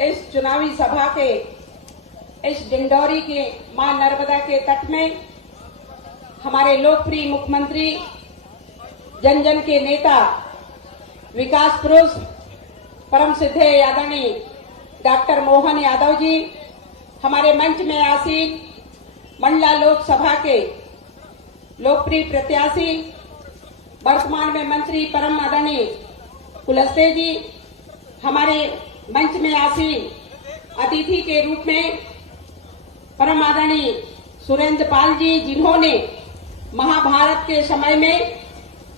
इस चुनावी सभा के इस डिंडौरी के मां नर्मदा के तट में हमारे लोकप्रिय मुख्यमंत्री, जन जन के नेता, विकास पुरुष, परम सिद्धे आदरणीय डॉक्टर मोहन यादव जी, हमारे मंच में आसीन मंडला लोकसभा के लोकप्रिय प्रत्याशी, वर्तमान में मंत्री परम आदरणीय कुलस्ते जी, हमारे मंच में आसीन अतिथि के रूप में परम आदरणीय सुरेंद्र पाल जी, जिन्होंने महाभारत के समय में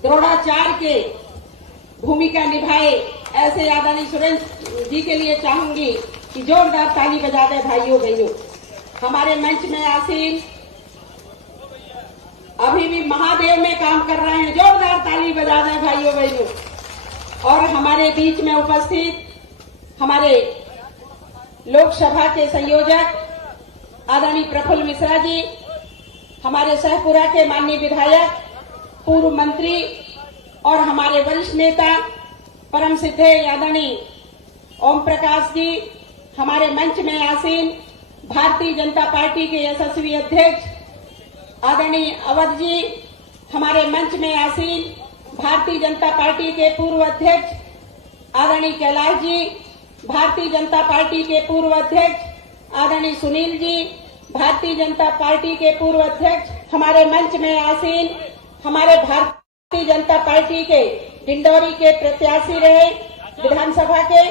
द्रोणाचार्य के भूमिका निभाए, ऐसे आदरणीय सुरेंद्र जी के लिए चाहूंगी कि जोरदार ताली बजा दे भाइयों बहनों। हमारे मंच में आसीन अभी भी महादेव में काम कर रहे हैं, जोरदार ताली बजा दें भाइयों बहनों। और हमारे बीच में उपस्थित हमारे लोकसभा के संयोजक आदरणीय प्रफुल्ल मिश्रा जी, हमारे सहपुरा के माननीय विधायक, पूर्व मंत्री और हमारे वरिष्ठ नेता परम सिद्धे आदरणीय ओम प्रकाश जी, हमारे मंच में आसीन भारतीय जनता पार्टी के यशस्वी अध्यक्ष आदरणीय अवध जी, हमारे मंच में आसीन भारतीय जनता पार्टी के पूर्व अध्यक्ष आदरणीय कैलाश जी, भारतीय जनता पार्टी के पूर्व अध्यक्ष आदरणीय सुनील जी, भारतीय जनता पार्टी के पूर्व अध्यक्ष, हमारे मंच में आसीन हमारे भारतीय जनता पार्टी के डिंडौरी के प्रत्याशी रहे विधानसभा के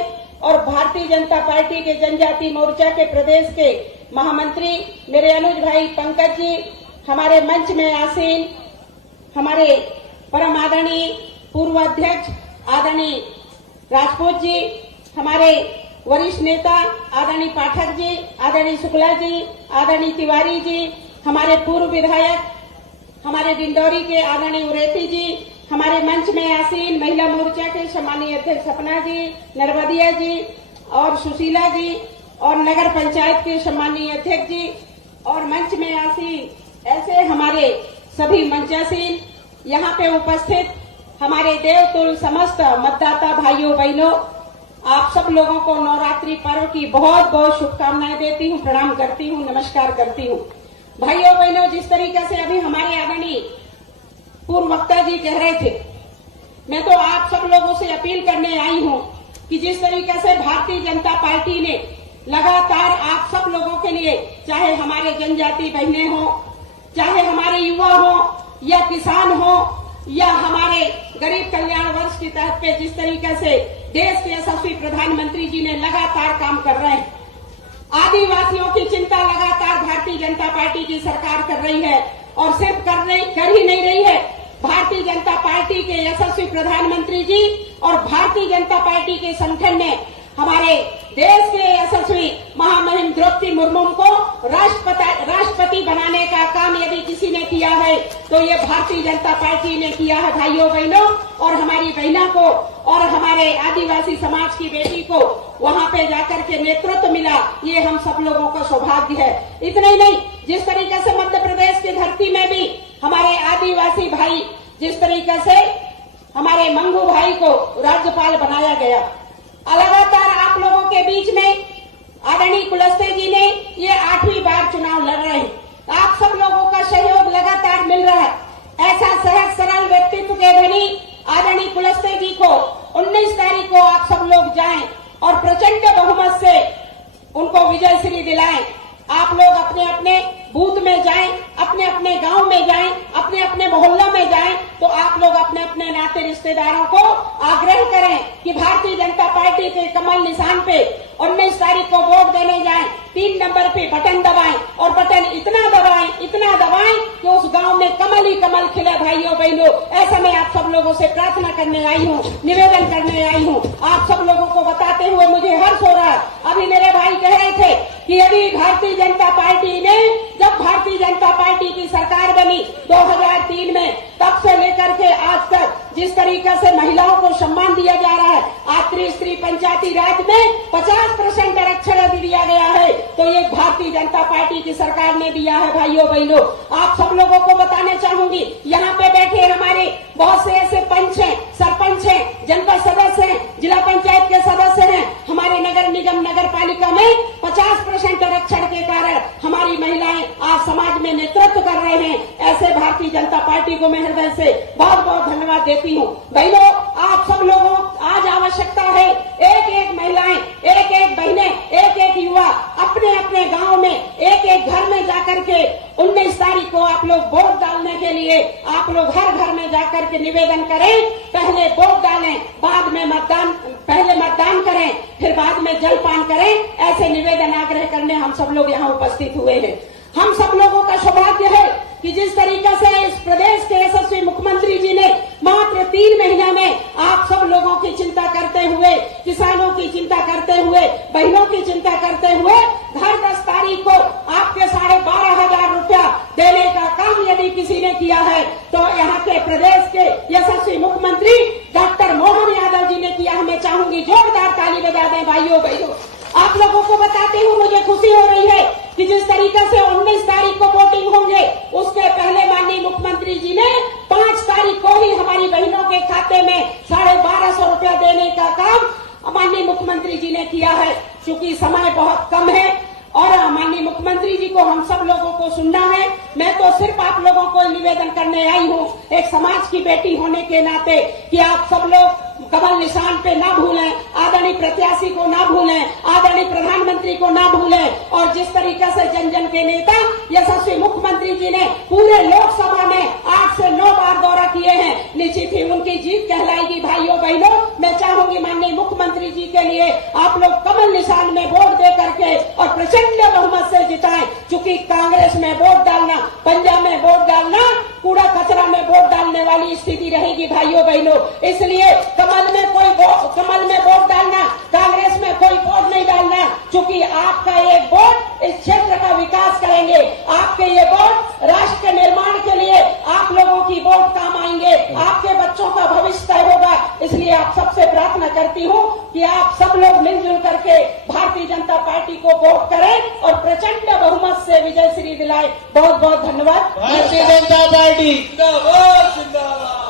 और भारतीय जनता पार्टी के जनजाति मोर्चा के प्रदेश के महामंत्री मेरे अनुज भाई पंकज जी, हमारे मंच में आसीन हमारे परम आदरणीय पूर्व अध्यक्ष आदरणीय राजपूत जी, हमारे वरिष्ठ नेता आदरणीय पाठक जी, आदरणीय शुक्ला जी, आदरणीय तिवारी जी, हमारे पूर्व विधायक हमारे डिंडौरी के आदरणीय उरेती जी, हमारे मंच में आसीन महिला मोर्चा के सम्मानीय अध्यक्ष सपना जी, नरवदिया जी और सुशीला जी और नगर पंचायत के सम्मानीय अध्यक्ष जी और मंच में आसीन ऐसे हमारे सभी मंचासीन, यहाँ पे उपस्थित हमारे देवतुल्य समस्त मतदाता भाइयों बहनों, आप सब लोगों को नवरात्रि पर्व की बहुत बहुत शुभकामनाएं देती हूँ, प्रणाम करती हूँ, नमस्कार करती हूँ। भाइयों बहनों, जिस तरीके से अभी हमारे आदरणीय पूर्व वक्ता जी कह रहे थे, मैं तो आप सब लोगों से अपील करने आई हूँ कि जिस तरीके से भारतीय जनता पार्टी ने लगातार आप सब लोगों के लिए, चाहे हमारे जनजाति बहनें हो, चाहे हमारे युवा हो या किसान हो या हमारे गरीब कल्याण वर्ष के तहत पे जिस तरीके से देश के यशस्वी प्रधानमंत्री जी ने लगातार काम कर रहे हैं, आदिवासियों की चिंता लगातार भारतीय जनता पार्टी की सरकार कर रही है और सिर्फ कर ही नहीं रही है, भारतीय जनता पार्टी के यशस्वी प्रधानमंत्री जी और भारतीय जनता पार्टी के संगठन ने हमारे देश के यशस्वी महामहिम द्रौपदी मुर्मू को राष्ट्रपति बनाने का काम यदि किसी ने किया है तो ये भारतीय जनता पार्टी ने किया है भाइयों बहनों। और हमारी बहनों को और हमारे आदिवासी समाज की बेटी को वहाँ पे जाकर के नेतृत्व मिला, ये हम सब लोगों का सौभाग्य है। इतना ही नहीं, जिस तरीके से मध्य प्रदेश की धरती में भी हमारे आदिवासी भाई, जिस तरीके से हमारे मंगू भाई को राज्यपाल बनाया गया, लगातार आप लोगों के बीच में आदरणीय कुलस्ते जी ने ये 8वीं बार चुनाव लड़ रहे हैं, आप सब लोगों का सहयोग लगातार मिल रहा है। ऐसा सहज सरल व्यक्तित्व के धनी आदरणीय कुलस्ते जी को 19 तारीख को आप सब लोग जाएं और प्रचंड बहुमत से उनको विजय श्री दिलाएं। आप लोग अपने अपने बूथ में जाएं, अपने अपने गांव में जाएं, अपने अपने मोहल्ला में जाएं, तो आप लोग अपने अपने नाते रिश्तेदारों को आग्रह करें कि भारतीय जनता पार्टी के कमल निशान पे 19 तारीख को वोट देने जाएं, 3 नंबर पे बटन दबाएं और बटन इतना दबाएं कि उस गांव में कमल ही कमल खिले भाइयों बहनों। ऐसा मैं आप सब लोगों से प्रार्थना करने आई हूँ, निवेदन करने आई हूँ। आप सब लोगों को बताते हुए मुझे हर्ष हो रहा है, अभी मेरे भाई कह रहे थे कि यदि भारतीय जनता पार्टी ने, जब भारतीय जनता पार्टी की सरकार बनी 2003 में, तब से लेकर के आज तक जिस तरीके से महिलाओं को सम्मान दिया जा रहा है, आत्री स्त्री पंचायती राज में 50% आरक्षण दिया गया है, तो ये भारतीय जनता पार्टी की सरकार ने दिया है। भाइयों बहनों, आप सब लोगों को बताना चाहूंगी, यहाँ पे बैठे हमारे बहुत से ऐसे पंच हैं, सरपंच हैं, जनपद सदस्य हैं, जिला पंचायत के सदस्य हैं, हमारे नगर निगम नगर पालिका में 50% आरक्षण के कारण हमारी महिलाएं आज समाज में नेतृत्व कर रहे हैं। ऐसे भारतीय जनता पार्टी को मैं हृदय से बहुत बहुत धन्यवाद देती हूँ। बहनों, आप सब लोगों आज आवश्यकता है, एक एक महिलाएं, एक एक बहनें, एक एक युवा अपने अपने गांव में, एक एक घर में जाकर के 19 तारीख को आप लोग वोट डालने के लिए आप लोग हर घर में जाकर के निवेदन करें, पहले वोट डालें, बाद में मतदान, पहले मतदान करें, फिर बाद में जलपान करें। ऐसे निवेदन आग्रह करने हम सब लोग यहाँ उपस्थित हुए हैं। हम सब लोगों का सौभाग्य है कि जिस तरीके से इस प्रदेश के यशस्वी मुख्यमंत्री जी ने मात्र 3 महीने में आप सब लोगों की चिंता करते हुए, किसानों की चिंता करते हुए, बहनों की चिंता करते हुए हर 10 तारीख को आपके 12,500 रुपया देने का काम यदि किसी ने किया है तो यहाँ के प्रदेश के यशस्वी मुख्यमंत्री डॉक्टर मोहन यादव जी ने किया। मैं चाहूंगी जोरदार ताली बजा दें भाइयों बहनों। आप लोगों को बताती हूँ, मुझे खुशी हो रही है कि जिस तरीके से 19 तारीख को वोटिंग होंगे, उसके पहले माननीय मुख्यमंत्री जी ने 5 तारीख को ही हमारी बहनों के खाते में 1250 रुपया देने का काम माननीय मुख्यमंत्री जी ने किया है। चूंकि समय बहुत कम है और माननीय मुख्यमंत्री जी को हम सब लोगों को सुनना है, मैं तो सिर्फ आप लोगों को निवेदन करने आई हूँ एक समाज की बेटी होने के नाते कि आप सब लोग कमल निशान पे ना भूलें, आदरणीय प्रत्याशी को ना भूलें, आदरणीय प्रधानमंत्री को ना भूलें। और जिस तरीके से जन जन के नेता यशस्वी मुख्यमंत्री जी ने पूरे लोकसभा में 8 से 9 बार दौरा किए हैं, निश्चित ही उनकी जीत कहलाएगी। भाइयों बहनों, मैं चाहूंगी माननीय मुख्यमंत्री जी के लिए आप लोग कमल निशान में वोट दे करके और प्रचंड बहुमत से जिताएं। चूंकि कांग्रेस में वोट डालना, पंजाब में वोट डालना, कूड़ा कचरा में वोट डालने वाली स्थिति रहेगी भाइयों बहनों। इसलिए कमल में वोट डालना, कांग्रेस में कोई वोट नहीं डालना। चूंकि आपका एक वोट इस क्षेत्र का विकास करेंगे, आपके ये वोट राष्ट्र के निर्माण के लिए आप लोगों की वोट काम आएंगे, आपके बच्चों का भविष्य तय होगा। इसलिए आप सबसे प्रार्थना करती हूँ कि आप सब लोग मिलजुल करके भारतीय जनता पार्टी को वोट करें और प्रचंड बहुमत से विजय श्री दिलाए। बहुत बहुत धन्यवाद। भारतीय जनता पार्टी जिंदाबाद जिंदाबाद।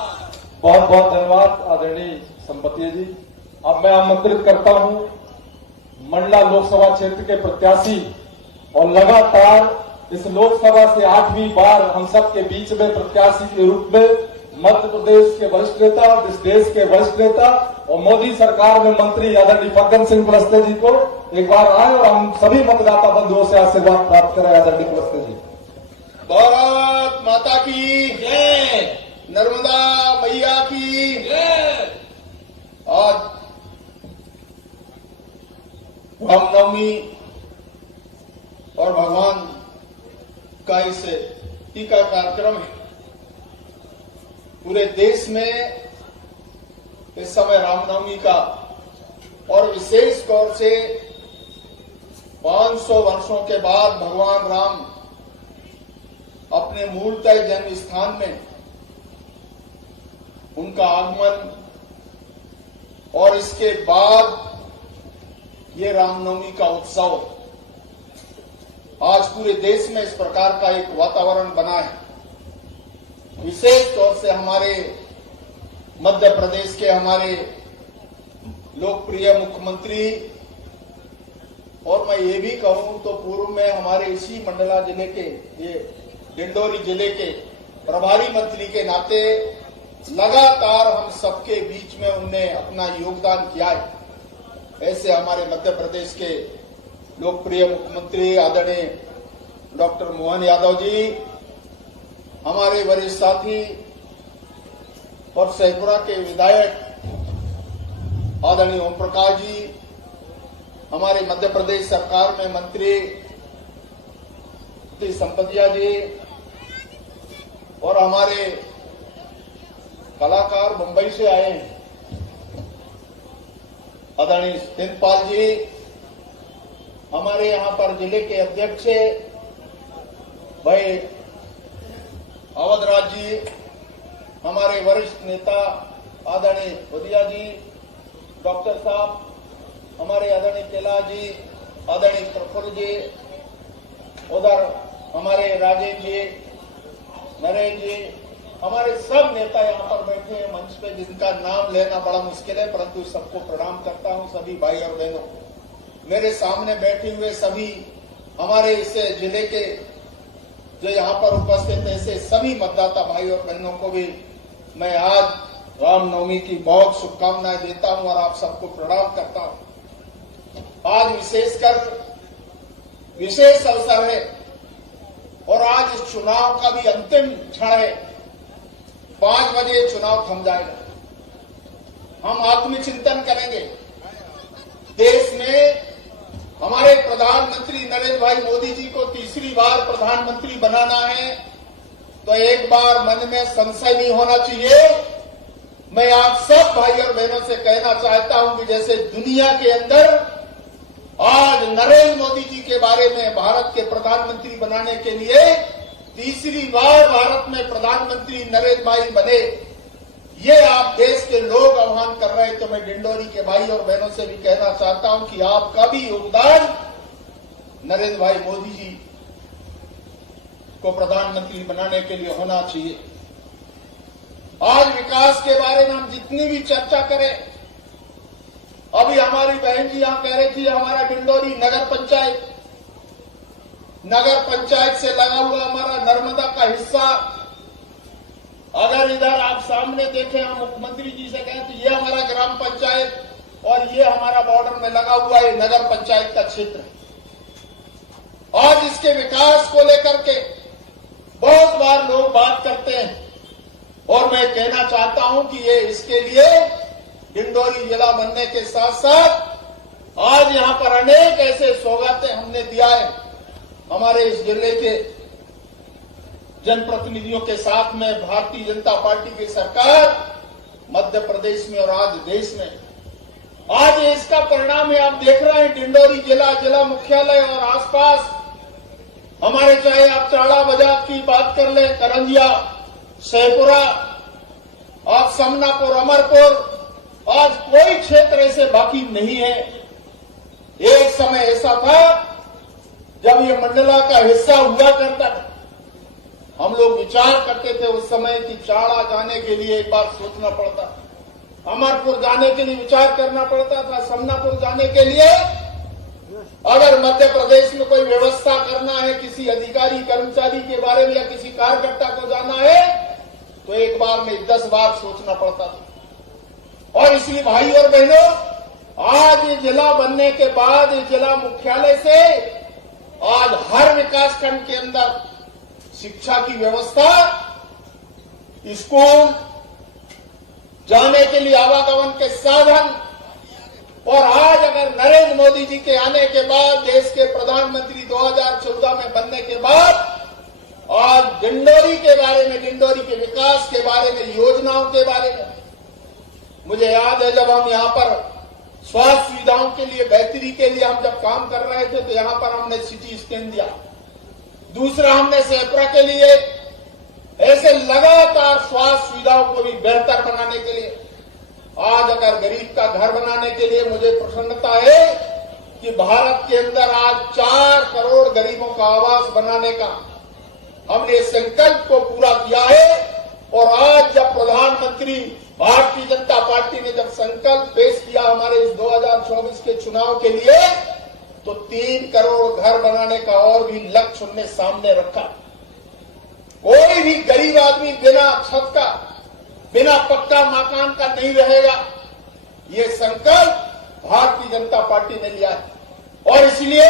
बहुत बहुत धन्यवाद आदरणीय संपतिया जी। अब मैं आमंत्रित करता हूं मंडला लोकसभा क्षेत्र के प्रत्याशी और लगातार इस लोकसभा से 8वीं बार हम सब के बीच में प्रत्याशी के रूप में मध्य प्रदेश के वरिष्ठ नेता, इस देश के वरिष्ठ नेता और मोदी सरकार में मंत्री आदरणीय फग्गन सिंह कुलस्ते जी को एक बार आए और हम सभी मतदाता बंधुओं से आशीर्वाद प्राप्त करें। आदरणीय कुलस्ते जी। भारत माता की जय, नर्मदा मैया की जय। आज रामनवमी और भगवान का इस टीका कार्यक्रम है। पूरे देश में इस समय रामनवमी का और विशेष तौर से 500 वर्षों के बाद भगवान राम अपने मूलतः जन्म स्थान में उनका आगमन और इसके बाद ये रामनवमी का उत्सव आज पूरे देश में इस प्रकार का एक वातावरण बना है। विशेष तौर से हमारे मध्य प्रदेश के हमारे लोकप्रिय मुख्यमंत्री और मैं ये भी कहूं तो पूर्व में हमारे इसी मंडला जिले के ये डिंडोरी जिले के प्रभारी मंत्री के नाते लगातार हम सबके बीच में उनने अपना योगदान किया है। ऐसे हमारे मध्य प्रदेश के लोकप्रिय मुख्यमंत्री आदरणीय डॉक्टर मोहन यादव जी, हमारे वरिष्ठ साथी और सहपुरा के विधायक आदरणीय ओम प्रकाश जी, हमारे मध्य प्रदेश सरकार में मंत्री संपतिया जी और हमारे कलाकार मुंबई से आए हैं आदरणीय सिंधपाल जी, हमारे यहां पर जिले के अध्यक्ष भाई अवधराज जी, हमारे वरिष्ठ नेता आदरणीय बदिया जी, डॉक्टर साहब, हमारे आदरणीय कैलाश जी, आदरणीय प्रफुल्ल जी, उधर हमारे राजेश जी, नरेश जी, हमारे सब नेता यहाँ पर बैठे हैं मंच पे, जिनका नाम लेना बड़ा मुश्किल है, परंतु सबको प्रणाम करता हूँ। सभी भाई और बहनों, मेरे सामने बैठे हुए सभी हमारे इस जिले के जो यहाँ पर उपस्थित है, ऐसे सभी मतदाता भाई और बहनों को भी मैं आज रामनवमी की बहुत शुभकामनाएं देता हूँ और आप सबको प्रणाम करता हूँ। आज विशेष अवसर है और आज इस चुनाव का भी अंतिम क्षण है। 5 बजे चुनाव थम जाएगा। हम आत्मचिंतन करेंगे। देश में हमारे प्रधानमंत्री नरेंद्र भाई मोदी जी को तीसरी बार प्रधानमंत्री बनाना है, तो एक बार मन में संशय नहीं होना चाहिए। मैं आप सब भाई और बहनों से कहना चाहता हूं कि जैसे दुनिया के अंदर आज नरेंद्र मोदी जी के बारे में भारत के प्रधानमंत्री बनाने के लिए तीसरी बार भारत में प्रधानमंत्री नरेंद्र भाई बने, ये आप देश के लोग आह्वान कर रहे हैं, तो मैं डिंडोरी के भाई और बहनों से भी कहना चाहता हूं कि आपका भी योगदान नरेंद्र भाई मोदी जी को प्रधानमंत्री बनाने के लिए होना चाहिए। आज विकास के बारे में हम जितनी भी चर्चा करें, अभी हमारी बहन जी यहां कह रही थी हमारा डिंडोरी नगर पंचायत से लगा हुआ हमारा नर्मदा का हिस्सा, अगर इधर आप सामने देखें, हम मुख्यमंत्री जी से कहें तो ये हमारा ग्राम पंचायत और ये हमारा बॉर्डर में लगा हुआ है नगर पंचायत का क्षेत्र। आज इसके विकास को लेकर के बहुत बार लोग बात करते हैं और मैं कहना चाहता हूं कि ये इसके लिए डिंडोरी जिला बनने के साथ साथ आज यहां पर अनेक ऐसे सौगातें हमने दिया है हमारे इस जिले के जनप्रतिनिधियों के साथ में, भारतीय जनता पार्टी की सरकार मध्य प्रदेश में और आज देश में। आज इसका परिणाम है, आप देख रहे हैं डिंडोरी जिला मुख्यालय और आसपास हमारे, चाहे आप चाड़ा बाजार की बात कर ले, करंजिया, शेखपुरा, आज समनापुर, अमरपुर, आज कोई क्षेत्र ऐसे बाकी नहीं है। एक समय ऐसा था जब ये मंडला का हिस्सा हुआ करता था, हम लोग विचार करते थे उस समय कि चाड़ा जाने के लिए एक बार सोचना पड़ता, अमरपुर जाने के लिए विचार करना पड़ता था, समनापुर जाने के लिए अगर मध्य प्रदेश में कोई व्यवस्था करना है, किसी अधिकारी कर्मचारी के बारे में या किसी कार्यकर्ता को जाना है, तो एक बार में 10 बार सोचना पड़ता था। और इसलिए भाई और बहनों, आज ये जिला बनने के बाद इस जिला मुख्यालय से आज हर विकास खंड के अंदर शिक्षा की व्यवस्था, स्कूल जाने के लिए आवागमन के साधन, और आज अगर नरेंद्र मोदी जी के आने के बाद, देश के प्रधानमंत्री 2014 में बनने के बाद, आज डिंडोरी के बारे में, डिंडोरी के विकास के बारे में, योजनाओं के बारे में, मुझे याद है जब हम यहां पर स्वास्थ्य सुविधाओं के लिए, बेहतरी के लिए हम जब काम कर रहे थे, तो यहां पर हमने सिटी स्कैन दिया, दूसरा हमने सेप्रा के लिए, ऐसे लगातार स्वास्थ्य सुविधाओं को भी बेहतर बनाने के लिए। आज अगर गरीब का घर बनाने के लिए मुझे प्रसन्नता है कि भारत के अंदर आज 4 करोड़ गरीबों का आवास बनाने का हमने संकल्प को पूरा किया है। और आज जब प्रधानमंत्री भारतीय जनता पार्टी ने जब संकल्प पेश किया हमारे इस 2024 के चुनाव के लिए, तो 3 करोड़ घर बनाने का और भी लक्ष्य उन्होंने सामने रखा। कोई भी गरीब आदमी बिना छत का, बिना पक्का मकान का नहीं रहेगा, ये संकल्प भारतीय जनता पार्टी ने लिया है। और इसलिए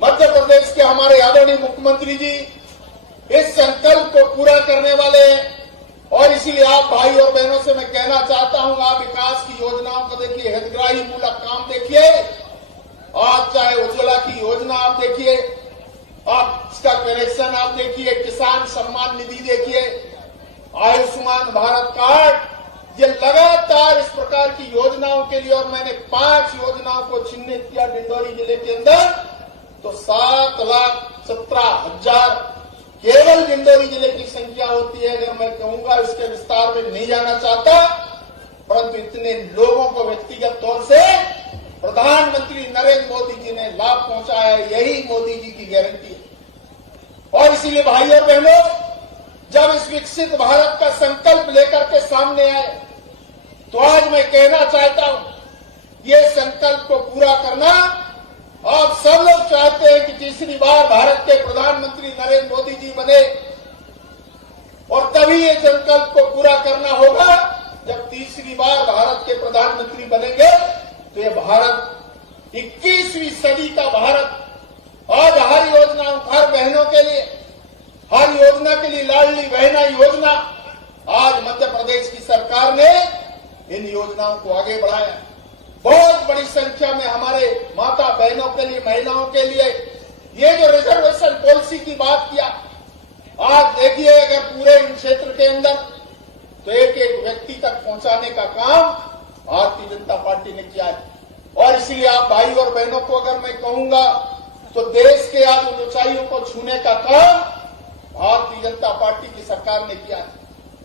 मध्य प्रदेश के हमारे आदरणीय मुख्यमंत्री जी इस संकल्प को पूरा करने वाले हैं। और इसीलिए आप भाई और बहनों से मैं कहना चाहता हूं, आप विकास की योजनाओं को देखिए, हितग्राही मूलक काम देखिए, आज चाहे उज्ज्वला की योजना आप देखिए, आप इसका कनेक्शन आप देखिए, किसान सम्मान निधि देखिए, आयुष्मान भारत कार्ड, ये लगातार इस प्रकार की योजनाओं के लिए, और मैंने 5 योजनाओं को चिन्हित किया डिंडोरी जिले के अंदर, तो 7,17,000 केवल डिंडोरी जिले की संख्या होती है। अगर मैं कहूंगा, इसके विस्तार में नहीं जाना चाहता, परंतु इतने लोगों को व्यक्तिगत तौर से प्रधानमंत्री नरेंद्र मोदी जी ने लाभ पहुंचाया है, यही मोदी जी की गारंटी है। और इसीलिए भाई और बहनों, जब इस विकसित भारत का संकल्प लेकर के सामने आए तो आज मैं कहना चाहता हूं, ये संकल्प को पूरा करना आप सब लोग चाहते हैं कि तीसरी बार भारत के प्रधानमंत्री नरेंद्र मोदी जी बने, और तभी ये संकल्प को पूरा करना होगा जब तीसरी बार भारत के प्रधानमंत्री बनेंगे तो ये भारत 21वीं सदी का भारत, आज हर योजना, हर बहनों के लिए, हर योजना के लिए लाडली बहना योजना, आज मध्य प्रदेश की सरकार ने इन योजनाओं को आगे बढ़ाया। बहुत बड़ी संख्या में हमारे माता बहनों के लिए, महिलाओं के लिए ये जो रिजर्वेशन पॉलिसी की बात किया, आज देखिए अगर पूरे इन क्षेत्र के अंदर तो एक एक व्यक्ति तक पहुंचाने का काम भारतीय जनता पार्टी ने किया है। और इसलिए आप भाई और बहनों को अगर मैं कहूंगा तो देश के आज उन ऊंचाइयों को छूने का काम भारतीय जनता पार्टी की सरकार ने किया है,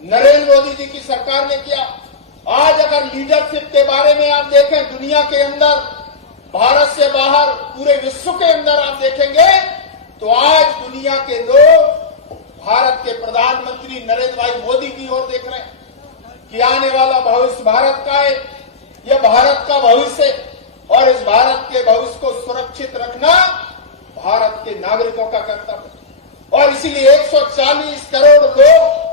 नरेंद्र मोदी जी की सरकार ने किया। आज अगर लीडरशिप के बारे में आप देखें दुनिया के अंदर, भारत से बाहर पूरे विश्व के अंदर आप देखेंगे तो आज दुनिया के लोग भारत के प्रधानमंत्री नरेंद्र भाई मोदी की ओर देख रहे हैं कि आने वाला भविष्य भारत का है, यह भारत का भविष्य है, और इस भारत के भविष्य को सुरक्षित रखना भारत के नागरिकों का कर्तव्य है। और इसीलिए 140 करोड़ लोग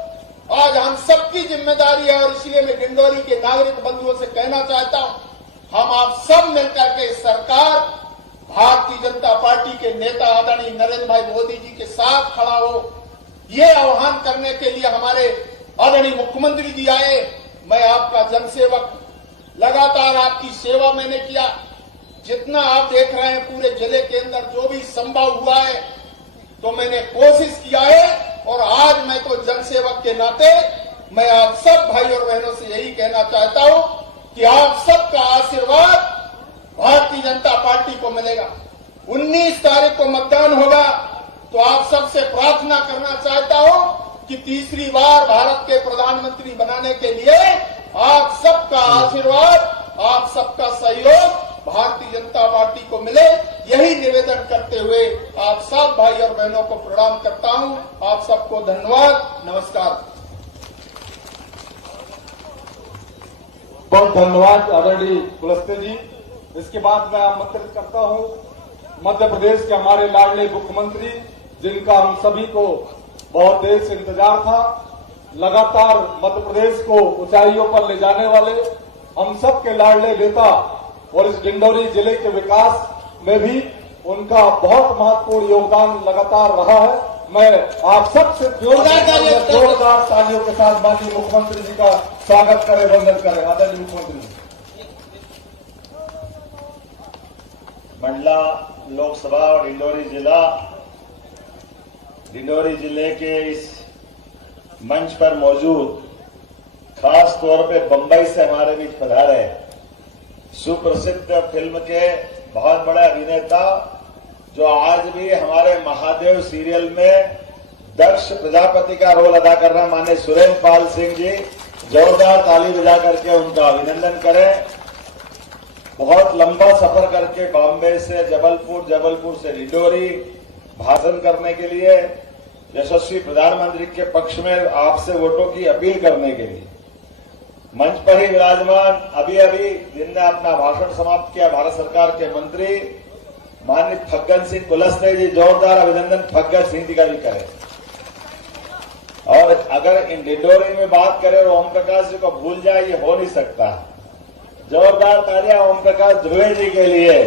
आज हम सबकी जिम्मेदारी है। और इसलिए मैं डिंडोरी के नागरिक बंधुओं से कहना चाहता हूं, हम आप सब मिलकर के सरकार, भारतीय जनता पार्टी के नेता आदरणीय नरेंद्र भाई मोदी जी के साथ खड़ा हो, ये आह्वान करने के लिए हमारे आदरणीय मुख्यमंत्री जी आए। मैं आपका जनसेवक, लगातार आपकी सेवा मैंने किया, जितना आप देख रहे हैं पूरे जिले के अंदर जो भी संभव हुआ है तो मैंने कोशिश किया है। और आज मैं तो जनसेवक के नाते मैं आप सब भाई और बहनों से यही कहना चाहता हूं कि आप सबका आशीर्वाद भारतीय जनता पार्टी को मिलेगा। 19 तारीख को मतदान होगा तो आप सबसे प्रार्थना करना चाहता हूं कि तीसरी बार भारत के प्रधानमंत्री बनाने के लिए आप सबका आशीर्वाद, आप सबका सहयोग भारतीय जनता पार्टी को मिले, यही निवेदन करते हुए आप सब भाई और बहनों को प्रणाम करता हूं। आप सबको धन्यवाद, नमस्कार। बहुत धन्यवाद आदरणीय कुलस्ते जी। इसके बाद मैं आमंत्रित करता हूं मध्य प्रदेश के हमारे लाडले मुख्यमंत्री, जिनका हम सभी को बहुत देर से इंतजार था, लगातार मध्य प्रदेश को ऊंचाइयों पर ले जाने वाले हम सब के लाडले नेता, और इस डिंडोरी जिले के विकास में भी उनका बहुत महत्वपूर्ण योगदान लगातार रहा है। मैं आप सबसे जोरदार तालियों के साथ माननीय मुख्यमंत्री जी का स्वागत करें, वंदन करें। आदरणीय मुख्यमंत्री जी। मंडला लोकसभा और डिंडोरी जिले के इस मंच पर मौजूद, खास तौर पे बंबई से हमारे बीच पधारे सुप्रसिद्ध फिल्म के बहुत बड़े अभिनेता, जो आज भी हमारे महादेव सीरियल में दक्ष प्रजापति का रोल अदा कर रहे हैं, माननीय सुरेंद्र पाल सिंह जी, जोरदार ताली बजा करके उनका अभिनंदन करें। बहुत लंबा सफर करके बॉम्बे से जबलपुर से डिंडोरी भाषण करने के लिए, यशस्वी प्रधानमंत्री के पक्ष में आपसे वोटों की अपील करने के लिए मंच पर ही विराजमान, अभी दिन में अपना भाषण समाप्त किया भारत सरकार के मंत्री माननीय फग्गन सिंह कुलस्ते जी, जोरदार अभिनंदन फग्गन सिंह जी का भी करें। और अगर इन डिंडोरी में बात करें और ओम प्रकाश जी को भूल जाए, ये हो नहीं सकता। जोरदार तालियां ओम प्रकाश ध्रुवे जी के लिए,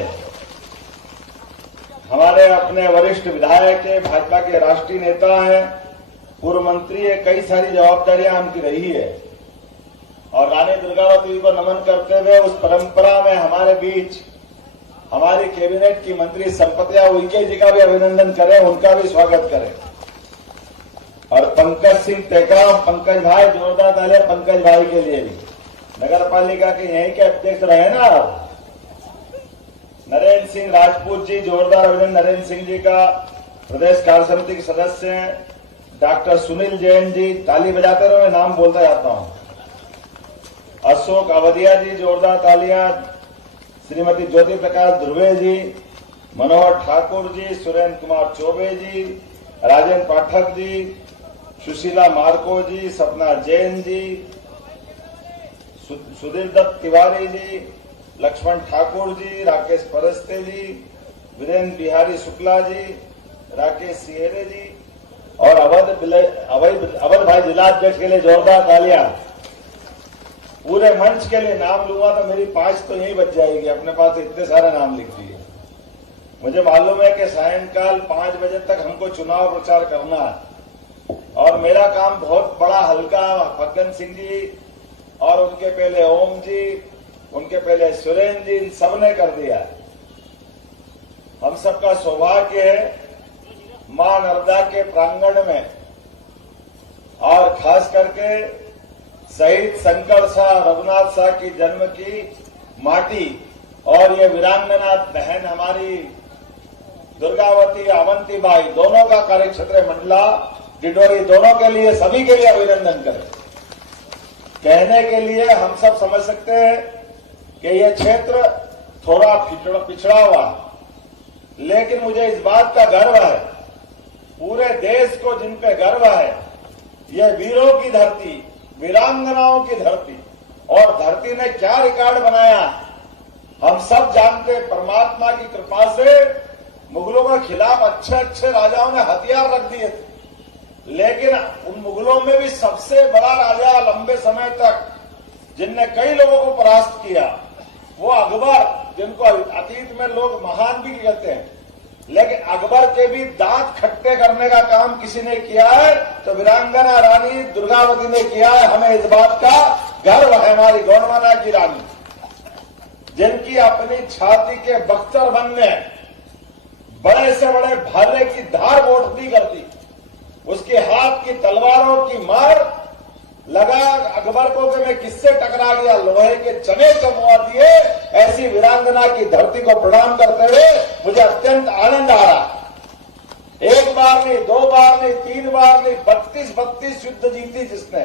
हमारे अपने वरिष्ठ विधायक है, भाजपा के राष्ट्रीय नेता हैं, पूर्व मंत्री है, कई सारी जवाबदारियां उनकी रही है। और रानी दुर्गावती जी को नमन करते हुए उस परंपरा में हमारे बीच हमारी कैबिनेट की मंत्री संपतिया उइके जी का भी अभिनंदन करें, उनका भी स्वागत करें। और पंकज सिंह टेकाम, पंकज भाई, जोरदार तालियां पंकज भाई के लिए भी। नगर पालिका के यहीं के अध्यक्ष रहे ना आप। नरेंद्र सिंह राजपूत जी, जोरदार अभिनंदन नरेंद्र सिंह जी का, प्रदेश कार्य समिति के सदस्य हैं। डॉक्टर सुनील जैन जी, ताली बजाते रहो, मैं नाम बोलता जाता हूं। अशोक अवधिया जी, जोरदार तालियां। श्रीमती ज्योति प्रकाश ध्रुवे जी, मनोहर ठाकुर जी, सुरेंद्र कुमार चौबे जी, राजेंद्र पाठक जी, सुशीला मार्को जी, सपना जैन जी, सुधीर दत्त तिवारी जी, लक्ष्मण ठाकुर जी, राकेश परस्ते जी, वीरेंद्र बिहारी शुक्ला जी, राकेश सिहेरे जी और अवध भाई जिलाध्यक्ष के लिए जोरदार तालियां। पूरे मंच के लिए नाम लूंगा तो मेरी 5 तो यही बच जाएगी, अपने पास इतने सारे नाम लिख दिए। मुझे मालूम है कि सायंकाल 5 बजे तक हमको चुनाव प्रचार करना है और मेरा काम बहुत बड़ा हल्का फग्गन सिंह जी और उनके पहले ओम जी, उनके पहले सुरेंद्र जी, इन सब ने कर दिया। हम सबका सौभाग्य है मां नर्मदा के प्रांगण में और खास करके शहीद शंकर शाह रघुनाथ शाह की जन्म की माटी और ये वीरांगना बहन हमारी दुर्गावती अवंतीबाई, दोनों का कार्यक्षेत्र मंडला डिडोरी, दोनों के लिए सभी के लिए अभिनंदन करें। कहने के लिए हम सब समझ सकते हैं कि यह क्षेत्र थोड़ा पिछड़ा हुआ, लेकिन मुझे इस बात का गर्व है, पूरे देश को जिन पे गर्व है, यह वीरों की धरती, वीरांगनाओं की धरती, और धरती ने क्या रिकॉर्ड बनाया हम सब जानते। परमात्मा की कृपा से मुगलों के खिलाफ अच्छे अच्छे राजाओं ने हथियार रख दिए थे, लेकिन उन मुगलों में भी सबसे बड़ा राजा लंबे समय तक जिनने कई लोगों को परास्त किया वो अकबर, जिनको अतीत में लोग महान भी कहते हैं, लेकिन अकबर के भी दांत खट्टे करने का काम किसी ने किया है तो वीरांगना रानी दुर्गावती ने किया है। हमें इस बात का गर्व है, हमारी गौंडवाना की रानी, जिनकी अपनी छाती के बख्तर बनने बड़े से बड़े भाले की धार बोटती करती, उसके हाथ की तलवारों की मार लगा अकबर को कि मैं किससे टकरा गया, लोहे के चने चमवा दिए। ऐसी वीरांगना की धरती को प्रणाम करते हुए मुझे अत्यंत आनंद आ रहा। एक बार नहीं, 2 बार नहीं, 3 बार नहीं, 32 युद्ध जीती जिसने,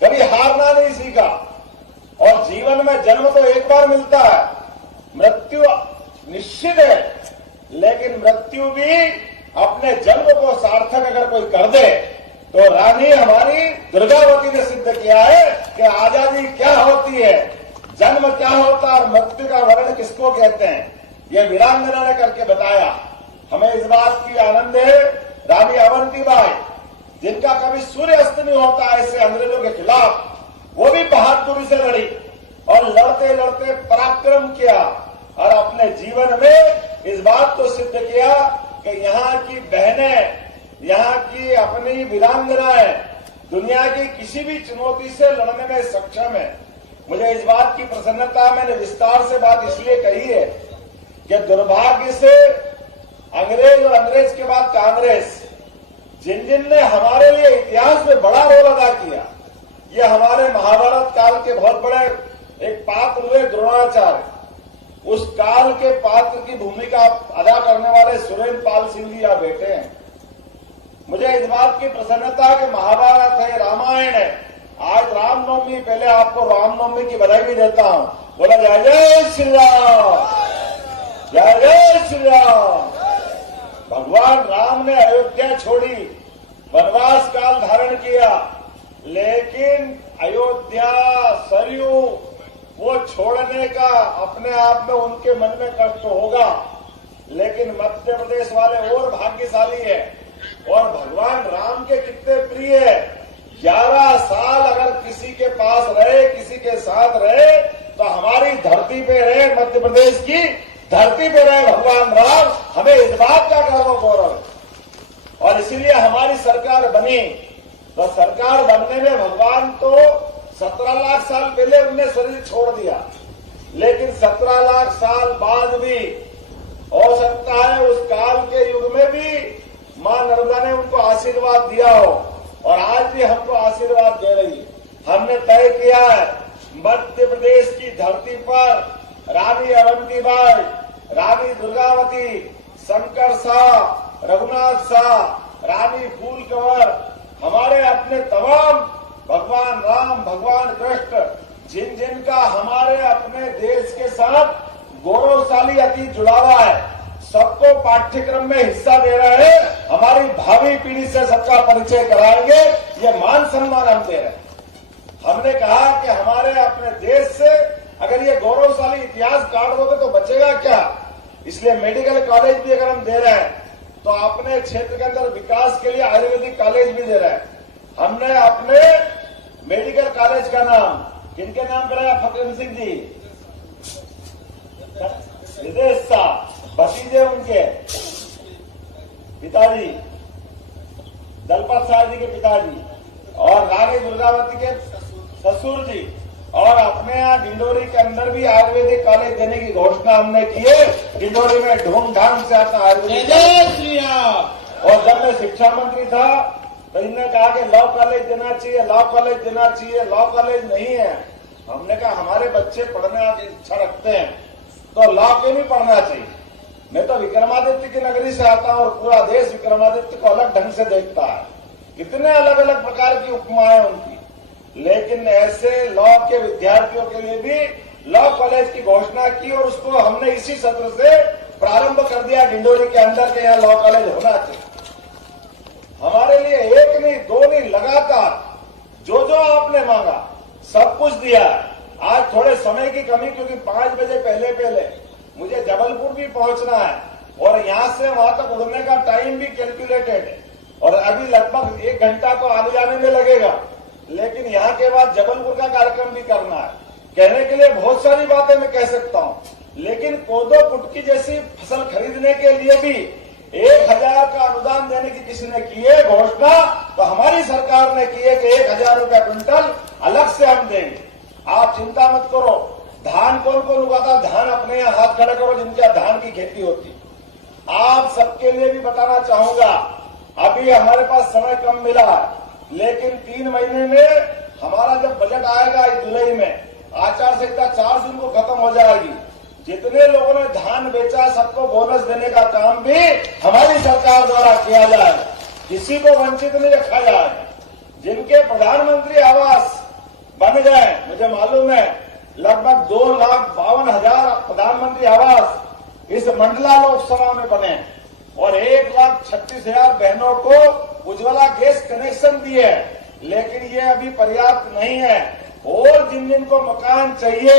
कभी हारना नहीं सीखा। और जीवन में जन्म तो एक बार मिलता है, मृत्यु निश्चित है, लेकिन मृत्यु भी अपने जन्म को सार्थक अगर कोई कर दे तो रानी हमारी दुर्गावती ने सिद्ध किया है कि आजादी क्या होती है, जन्म क्या होता है और मृत्यु का वर्णन किसको कहते हैं, यह वीरांगना ने करके बताया। हमें इस बात की आनंद है, रानी अवंतीबाई, जिनका कभी सूर्य अस्त नहीं होता ऐसे अंग्रेजों के खिलाफ, वो भी बहादुरी से लड़ी और लड़ते लड़ते पराक्रम किया और अपने जीवन में इस बात को सिद्ध किया कि यहाँ की बहनें, यहाँ की अपनी वीरांगनाएं दुनिया की किसी भी चुनौती से लड़ने में सक्षम है। मुझे इस बात की प्रसन्नता, मैंने विस्तार से बात इसलिए कही है कि दुर्भाग्य से अंग्रेज और अंग्रेज के बाद कांग्रेस, जिन ने हमारे लिए इतिहास में बड़ा रोल अदा किया, ये हमारे महाभारत काल के बहुत बड़े एक पात्र हुए द्रोणाचार्य, उस काल के पात्र की भूमिका अदा करने वाले सुरेंद्र पाल सिंह जी यहाँ बैठे हैं। मुझे इस बात की प्रसन्नता है कि महाभारत है, रामायण है, आज रामनवमी, पहले आपको रामनवमी की बधाई भी देता हूं। बोला जय जय श्री राम, जय जय श्री राम। भगवान राम ने अयोध्या छोड़ी, वनवास काल धारण किया, लेकिन अयोध्या सरयू वो छोड़ने का अपने आप में उनके मन में कष्ट होगा, लेकिन मध्य प्रदेश वाले और भाग्यशाली है और भगवान राम के कितने प्रिय है। 11 साल अगर किसी के पास रहे, किसी के साथ रहे तो हमारी धरती पे रहे, मध्य प्रदेश की धरती पे रहे भगवान राम, हमें इस बात का गर्व गौरव है। और इसीलिए हमारी सरकार बनी, तो सरकार बनने में भगवान तो 17 लाख साल पहले उन्हें शरीर छोड़ दिया, लेकिन 17 लाख साल बाद भी हो सकता है उस काल के युग में भी मां नर्मदा ने उनको आशीर्वाद दिया हो, और आज भी हमको आशीर्वाद दे रही है। हमने तय किया है मध्य प्रदेश की धरती पर रानी अवंतीबाई, रानी दुर्गावती, शंकर शाह, रघुनाथ शाह, रानी फूल कंवर, हमारे अपने तमाम भगवान राम, भगवान कृष्ण, जिन जिन का हमारे अपने देश के साथ गौरवशाली अतीत जुड़ा हुआ है, सबको पाठ्यक्रम में हिस्सा दे रहे हैं। हमारी भावी पीढ़ी से सबका परिचय कराएंगे, ये मान सम्मान हम दे रहे हैं। हमने कहा कि हमारे अपने देश से अगर ये गौरवशाली इतिहास काट दोगे तो बचेगा क्या, इसलिए मेडिकल कॉलेज भी अगर हम दे रहे हैं तो अपने क्षेत्र के अंदर विकास के लिए आयुर्वेदिक कॉलेज भी दे रहे हैं। हमने अपने मेडिकल कॉलेज का नाम किनके नाम कराया? फकीर सिंह जी, विदेश साहब, भतीजे उनके पिताजी, दलपत साहब जी के पिताजी, और रानी दुर्गावती के ससुर जी, और अपने यहाँ डिंडोरी के अंदर भी आयुर्वेदिक कॉलेज देने की घोषणा हमने की है। डिंडोरी में धूमधाम से आता आयुर्वेदिक। और जब मैं शिक्षा मंत्री था तो इन्होंने कहा कि लॉ कॉलेज देना चाहिए, लॉ कॉलेज देना चाहिए, लॉ कॉलेज नहीं है। हमने कहा हमारे बच्चे पढ़ने की इच्छा रखते हैं तो लॉ क्यों नहीं पढ़ना चाहिए। मैं तो विक्रमादित्य की नगरी से आता हूं और पूरा देश विक्रमादित्य को अलग ढंग से देखता है। कितने अलग अलग प्रकार की उपमाएं उनकी, लेकिन ऐसे लॉ के विद्यार्थियों के लिए भी लॉ कॉलेज की घोषणा की और उसको हमने इसी सत्र से प्रारंभ कर दिया डिंडोरी के अंदर के यहाँ लॉ कॉलेज होना चाहिए। हमारे लिए एक नहीं, दो नहीं, लगातार जो जो आपने मांगा सब कुछ दिया है। आज थोड़े समय की कमी, क्योंकि 5 बजे पहले मुझे जबलपुर भी पहुंचना है और यहां से वहां तक उड़ने का टाइम भी कैलकुलेटेड है और अभी लगभग 1 घंटा तो आने जाने में लगेगा, लेकिन यहां के बाद जबलपुर का कार्यक्रम भी करना है। कहने के लिए बहुत सारी बातें मैं कह सकता हूं, लेकिन कोदो कुटकी जैसी फसल खरीदने के लिए भी 1000 का अनुदान देने की किसी ने की है घोषणा, तो हमारी सरकार ने की है कि 1000 रुपया क्विंटल अलग से हम देंगे। आप चिंता मत करो। धान कौन कौन उगाता? धान अपने यहाँ हाथ खड़े करो जिनके यहाँ धान की खेती होती। आप सबके लिए भी बताना चाहूंगा, अभी हमारे पास समय कम मिला है, लेकिन 3 महीने में हमारा जब बजट आएगा जुलाई में, आचार संहिता 4 दिन को खत्म हो जाएगी। जितने लोगों ने धान बेचा सबको बोनस देने का काम भी हमारी सरकार द्वारा किया जाए, किसी को वंचित नहीं रखा जाए। जिनके प्रधानमंत्री आवास बन गए, मुझे मालूम है लगभग 2,52,000 प्रधानमंत्री आवास इस मंडला लोकसभा में बने और 1,36,000 बहनों को उज्ज्वला गैस कनेक्शन दिए, लेकिन ये अभी पर्याप्त नहीं है। और जिन जिन को मकान चाहिए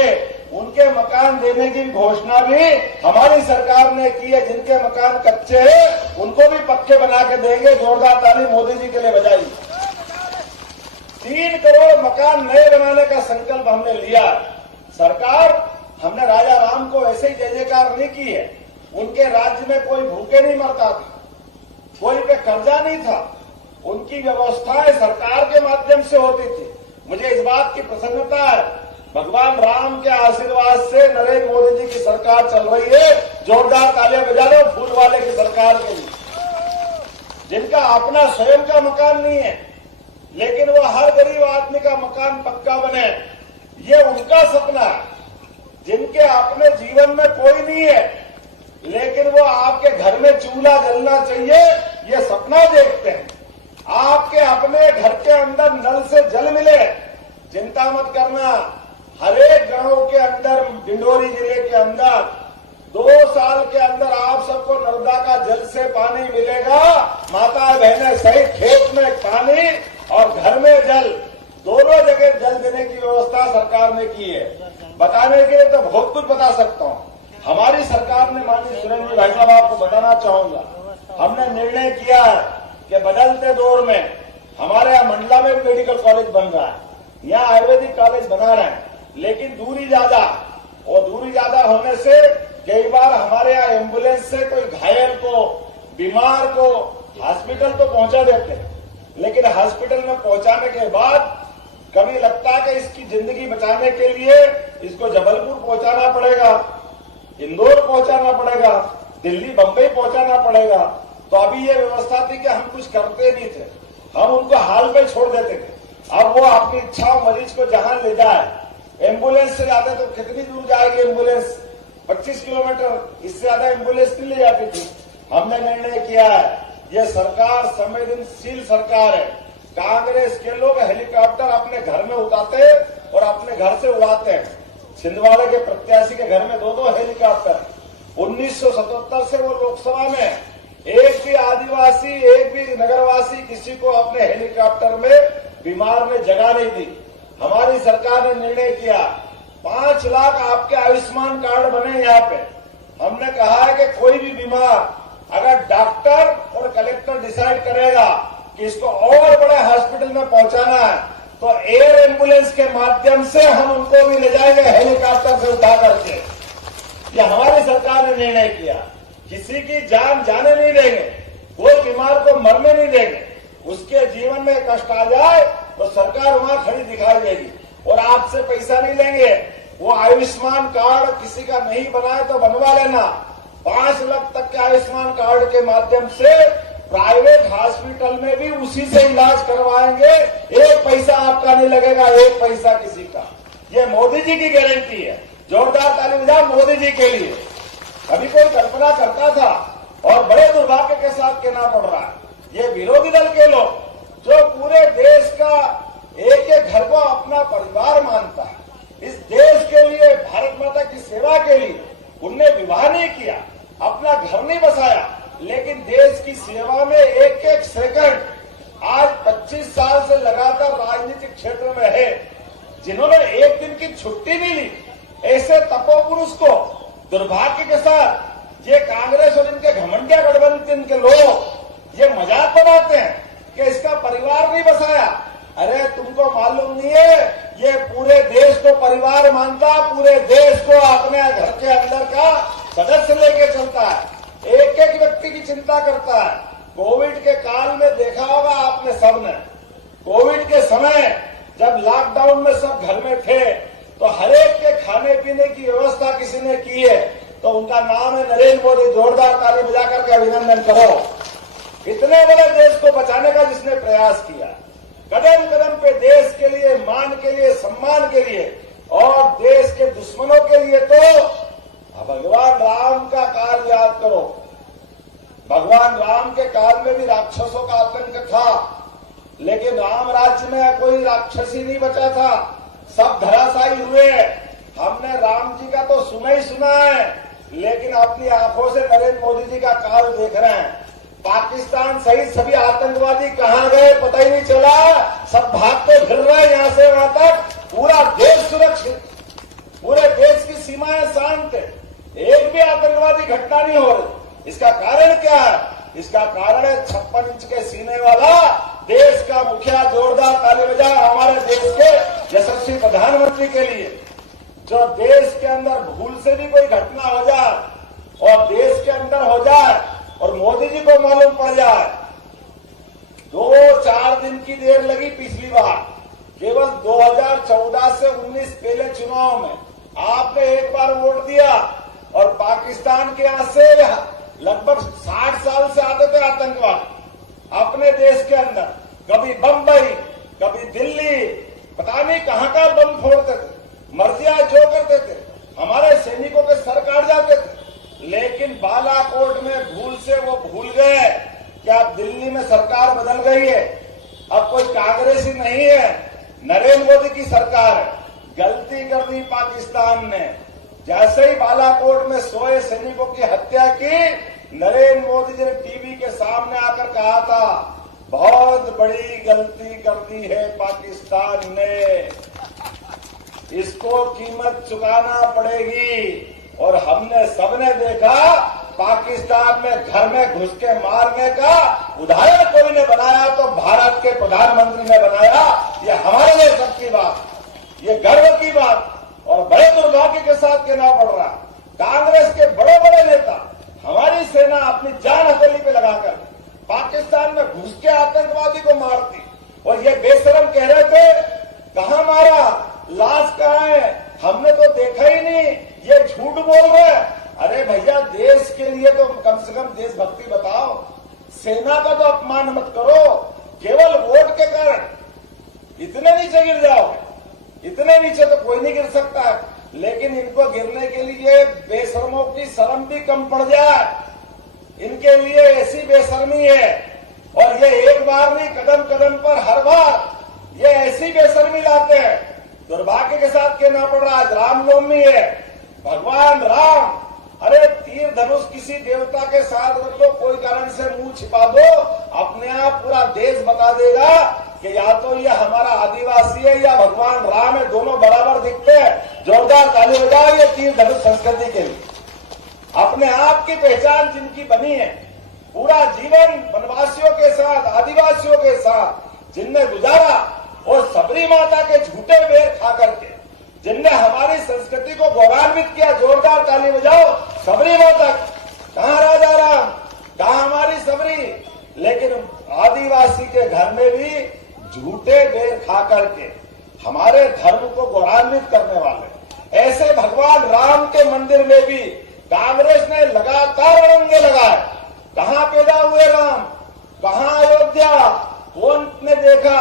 उनके मकान देने की घोषणा भी हमारी सरकार ने की है। जिनके मकान कच्चे हैं उनको भी पक्के बना के देंगे। जोरदार ताली मोदी जी के लिए बजाइए। 3 करोड़ मकान नए बनाने का संकल्प हमने लिया। सरकार, हमने राजा राम को ऐसे ही जय जयकार नहीं की है। उनके राज्य में कोई भूखे नहीं मरता था, कोई पे कर्जा नहीं था, उनकी व्यवस्थाएं सरकार के माध्यम से होती थी। मुझे इस बात की प्रसन्नता है, भगवान राम के आशीर्वाद से नरेंद्र मोदी जी की सरकार चल रही है। जोरदार तालियां बजा लो फूल वाले की सरकार के लिए। जिनका अपना स्वयं का मकान नहीं है, लेकिन वो हर गरीब आदमी का मकान पक्का बने, ये उनका सपना है। जिनके अपने जीवन में कोई नहीं है, लेकिन वो आपके घर में चूल्हा जलना चाहिए, ये सपना देखते हैं। आपके अपने घर के अंदर नल से जल मिले, चिंता मत करना। हर एक गांव के अंदर, डिंडोरी जिले के अंदर 2 साल के अंदर आप सबको नर्मदा का जल से पानी मिलेगा। माता बहनें सहित खेत में पानी और घर में जल, दोनों जगह जल देने की व्यवस्था सरकार ने की है। बताने के लिए तो बहुत कुछ बता सकता हूं। हमारी सरकार ने, माननीय सुरेंद्र जी भाई साहब आपको बताना चाहूंगा, हमने निर्णय किया है कि बदलते दौर में हमारे यहाँ मंडला में मेडिकल कॉलेज बन रहा है, यहाँ आयुर्वेदिक कॉलेज बना रहे हैं, लेकिन दूरी ज्यादा, और दूरी ज्यादा होने से कई बार हमारे यहाँ एम्बुलेंस से कोई घायल को, बीमार को हॉस्पिटल तो पहुंचा देते हैं, लेकिन हॉस्पिटल में पहुंचाने के बाद कभी लगता है कि इसकी जिंदगी बचाने के लिए इसको जबलपुर पहुंचाना पड़ेगा, इंदौर पहुंचाना पड़ेगा, दिल्ली बंबई पहुंचाना पड़ेगा। तो अभी ये व्यवस्था थी कि हम कुछ करते नहीं थे, हम उनको हाल पे छोड़ देते थे। अब वो अपनी इच्छा मरीज को जहां ले जाए, एम्बुलेंस से जाते तो कितनी दूर जाएगी एम्बुलेंस? 25 किलोमीटर, इससे ज्यादा एम्बुलेंस नहीं ले जाती थी। हमने निर्णय किया है, ये सरकार संवेदनशील सरकार है। कांग्रेस के लोग हेलीकॉप्टर अपने घर में उतारते और अपने घर से उड़ाते हैं। छिंदवाड़ा के प्रत्याशी के घर में 2-2 हेलीकॉप्टर। 1977 से वो लोकसभा में एक भी आदिवासी, एक भी नगरवासी किसी को अपने हेलीकॉप्टर में बीमार ने जगह नहीं दी। हमारी सरकार ने निर्णय किया 5 लाख आपके आयुष्मान कार्ड बने। यहाँ पे हमने कहा है कि कोई भी बीमार अगर डॉक्टर और कलेक्टर डिसाइड करेगा कि इसको और बड़े हॉस्पिटल में पहुंचाना है तो एयर एम्बुलेंस के माध्यम से हम उनको भी ले जाएंगे हेलीकॉप्टर से उठा करके। ये हमारी सरकार ने निर्णय किया। किसी की जान जाने नहीं देंगे, कोई बीमार को मरने नहीं देंगे। उसके जीवन में कष्ट आ जाए तो सरकार वहां खड़ी दिखाई देगी और आपसे पैसा नहीं लेंगे। वो आयुष्मान कार्ड किसी का नहीं बनाए तो बनवा लेना। 5 लाख तक के आयुष्मान कार्ड के माध्यम से प्राइवेट हॉस्पिटल में भी उसी से इलाज करवाएंगे। एक पैसा आपका नहीं लगेगा, एक पैसा किसी का। ये मोदी जी की गारंटी है। जोरदार ताली बजाओ मोदी जी के लिए। अभी कोई कल्पना करता था और बड़े दुर्भाग्य के साथ कहना पड़ रहा है, ये विरोधी दल के लोग जो पूरे देश का एक एक घर को अपना परिवार मानता है, इस देश के लिए, भारत माता की सेवा के लिए उनने विवाह नहीं किया, अपना घर नहीं बसाया, लेकिन देश की सेवा में एक एक सेकंड आज 25 साल से लगातार राजनीतिक क्षेत्र में है। जिन्होंने एक दिन की छुट्टी नहीं ली, ऐसे तपोपुरुष को दुर्भाग्य के साथ ये कांग्रेस और इनके घमंडिया गठबंधन के लोग ये मजाक बनाते हैं कि इसका परिवार नहीं बसाया। अरे तुमको मालूम नहीं है, ये पूरे देश को परिवार मानता, पूरे देश को अपने घर के अंदर का सदस्य लेके चलता है, एक एक व्यक्ति की चिंता करता है। कोविड के काल में देखा होगा आपने सबने, कोविड के समय जब लॉकडाउन में सब घर में थे तो हर एक के खाने पीने की व्यवस्था किसी ने की है, तो उनका नाम है नरेंद्र मोदी। जोरदार ताली बजा करके अभिनंदन करो। इतने बड़े देश को बचाने का जिसने प्रयास किया, कदम कदम पे देश के लिए, मान के लिए, सम्मान के लिए और देश के दुश्मनों के लिए, तो भगवान राम का काल याद करो। भगवान राम के काल में भी राक्षसों का आतंक था, लेकिन राम राज्य में कोई राक्षसी नहीं बचा था, सब धराशायी हुए। हमने राम जी का तो सुना ही सुना है, लेकिन अपनी आंखों से नरेंद्र मोदी जी का काल देख रहे हैं। पाकिस्तान सहित सभी आतंकवादी कहां गए पता ही नहीं चला, सब भागते फिर रहे यहां से वहां तक। पूरा देश सुरक्षित, पूरे देश की सीमाएं शांत है, एक भी आतंकवादी घटना नहीं हो रही। इसका कारण क्या है? इसका कारण है 56 इंच के सीने वाला देश का मुखिया। जोरदार ताली बजाएं हमारे देश के यशस्वी प्रधानमंत्री के लिए, जो देश के अंदर भूल से भी कोई घटना हो जाए और देश के अंदर हो जाए और मोदी जी को मालूम पड़ जाए। 2-4 दिन की देर लगी पिछली बार, केवल 2014 से 19 पहले चुनाव में आपने एक बार वोट दिया और पाकिस्तान के यहां से लगभग 60 साल से आते थे आतंकवाद अपने देश के अंदर। कभी बंबई, कभी दिल्ली, पता नहीं कहां का बम फोड़ते थे, मर्जियां जो करते थे, हमारे सैनिकों के सर काट जाते थे। लेकिन बालाकोट में भूल से वो भूल गए कि अब दिल्ली में सरकार बदल गई है, अब कोई कांग्रेसी नहीं है, नरेंद्र मोदी की सरकार है। गलती कर दी पाकिस्तान ने, जैसे ही बालाकोट में सोए सैनिकों की हत्या की, नरेंद्र मोदी जी ने टीवी के सामने आकर कहा था, बहुत बड़ी गलती कर दी है पाकिस्तान ने, इसको कीमत चुकाना पड़ेगी। और हमने सबने देखा पाकिस्तान में घर में घुस के मारने का उदाहरण कोई ने बनाया तो भारत के प्रधानमंत्री ने बनाया। ये हमारे लिए सबकी बात, ये गर्व की बात और बड़े दुर्भाग्य के साथ कहना पड़ रहा, कांग्रेस के बड़े बड़े नेता, हमारी सेना अपनी जान हथेली पे लगाकर पाकिस्तान में घुस के आतंकवादी को मारती, और ये बेशरम कह रहे थे कहां मारा, लाश कहां है, हमने तो देखा ही नहीं, ये झूठ बोल रहे हैं। अरे भैया, देश के लिए तो कम से कम देशभक्ति बताओ, सेना का तो अपमान मत करो। केवल वोट के कारण इतने नीचे गिर जाओगे, इतने नीचे तो कोई नहीं गिर सकता है, लेकिन इनको गिरने के लिए बेशर्मों की शर्म भी कम पड़ जाए, इनके लिए ऐसी बेशर्मी है। और ये एक बार नहीं, कदम कदम पर हर बार ये ऐसी बेशर्मी लाते हैं। दुर्भाग्य के साथ कहना पड़ रहा है, रामनवमी है, भगवान राम, अरे तीर धनुष किसी देवता के साथ रख दो, कोई कारण से मुंह छिपा दो, अपने आप पूरा देश बता देगा कि या तो ये हमारा आदिवासी है या भगवान राम है, दोनों बराबर दिखते हैं। जोरदार ताली बजाओ ये तीर धनुष संस्कृति के लिए। अपने आप की पहचान जिनकी बनी है, पूरा जीवन वनवासियों के साथ, आदिवासियों के साथ जिनने गुजारा, और सबरी माता के झूठे बेर खा करके जिनने हमारी संस्कृति को गौरवान्वित किया, जोरदार ताली बजाओ। सबरी माता, कहाँ राजा राम, कहाँ हमारी सबरी, लेकिन आदिवासी के घर में भी झूठे बेर खा करके हमारे धर्म को गौरवान्वित करने वाले, ऐसे भगवान राम के मंदिर में भी कांग्रेस ने लगातार अड़ंगे लगाए। कहाँ पैदा हुए राम, कहाँ अयोध्या, कौन ने देखा?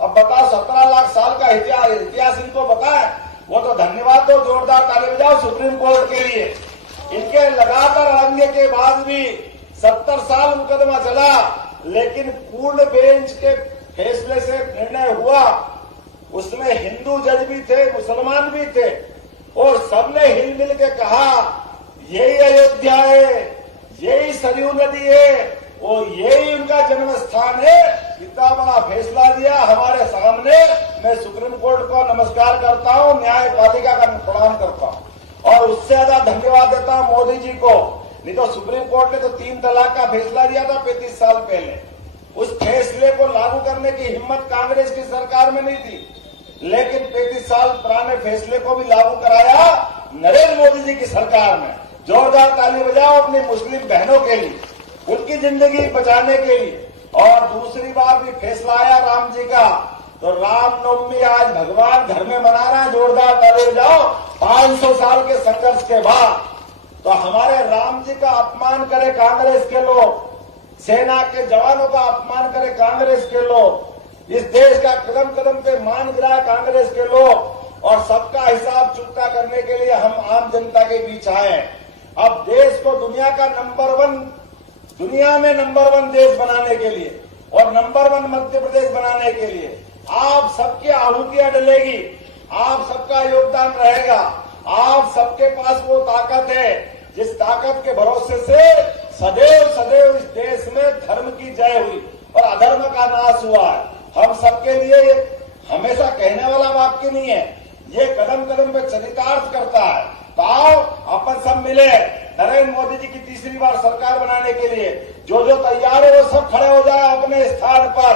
अब बताओ, 17 लाख साल का इतिहास इनको बताए, वो तो धन्यवाद दो, जोरदार ताली बजाओ सुप्रीम कोर्ट के लिए। इनके लगातार अड़ंगे के बाद भी 70 साल मुकदमा चला, लेकिन पूर्ण बेंच के फैसले से निर्णय हुआ। उसमें हिंदू जज भी थे, मुसलमान भी थे, और सबने हिल मिल के कहा यही अयोध्या है, यही सरयू नदी है, और यही उनका जन्म स्थान है। इतना बड़ा फैसला दिया हमारे सामने। मैं सुप्रीम कोर्ट को नमस्कार करता हूं, न्यायपालिका का प्रणाम करता हूं, और उससे ज्यादा धन्यवाद देता हूं मोदी जी को। नहीं तो सुप्रीम कोर्ट ने तो 3 तलाक का फैसला दिया था 35 साल पहले, उस फैसले को लागू करने की हिम्मत कांग्रेस की सरकार में नहीं थी, लेकिन 35 साल पुराने फैसले को भी लागू कराया नरेंद्र मोदी जी की सरकार में। जोरदार ताली बजाओ अपनी मुस्लिम बहनों के लिए, उनकी जिंदगी बचाने के लिए। और दूसरी बार भी फैसला आया राम जी का, तो रामनवमी आज भगवान घर में मना रहा है। जोरदार ताली बजाओ। 500 साल के संघर्ष के बाद तो हमारे राम जी का अपमान करे कांग्रेस के लोग, सेना के जवानों का अपमान करे कांग्रेस के लोग, इस देश का कदम कदम पे मान गिराए कांग्रेस के लोग, और सबका हिसाब चुकता करने के लिए हम आम जनता के बीच आए। अब देश को दुनिया में नंबर 1 देश बनाने के लिए और नंबर 1 मध्य प्रदेश बनाने के लिए आप सबकी आहुतियां डलेगी, आप सबका योगदान रहेगा। आप सबके पास वो ताकत है जिस ताकत के भरोसे से सदैव सदैव इस देश में धर्म की जय हुई और अधर्म का नाश हुआ है। हम सबके लिए ये हमेशा कहने वाला वाक्य नहीं है, ये कदम कदम पे चरितार्थ करता है। तो आओ अपन सब मिले नरेंद्र मोदी जी की तीसरी बार सरकार बनाने के लिए। जो जो तैयार है वो सब खड़े हो जाए अपने स्थान पर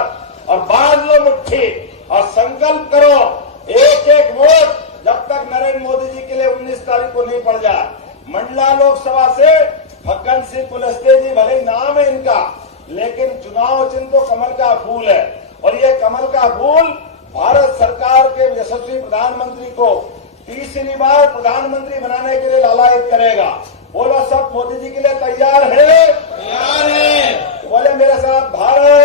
और बांध लो मुट्ठी और संकल्प करो, एक एक वोट जब तक नरेंद्र मोदी जी के लिए 19 तारीख को नहीं पड़ जाए। मंडला लोकसभा से फग्गन सिंह कुलस्ते जी, भले नाम है इनका, लेकिन चुनाव चिन्ह तो कमल का फूल है, और ये कमल का फूल भारत सरकार के यशस्वी प्रधानमंत्री को तीसरी बार प्रधानमंत्री बनाने के लिए लालायित करेगा। बोलो सब मोदी जी के लिए तैयार है? तैयार है। बोले मेरे साथ, भारत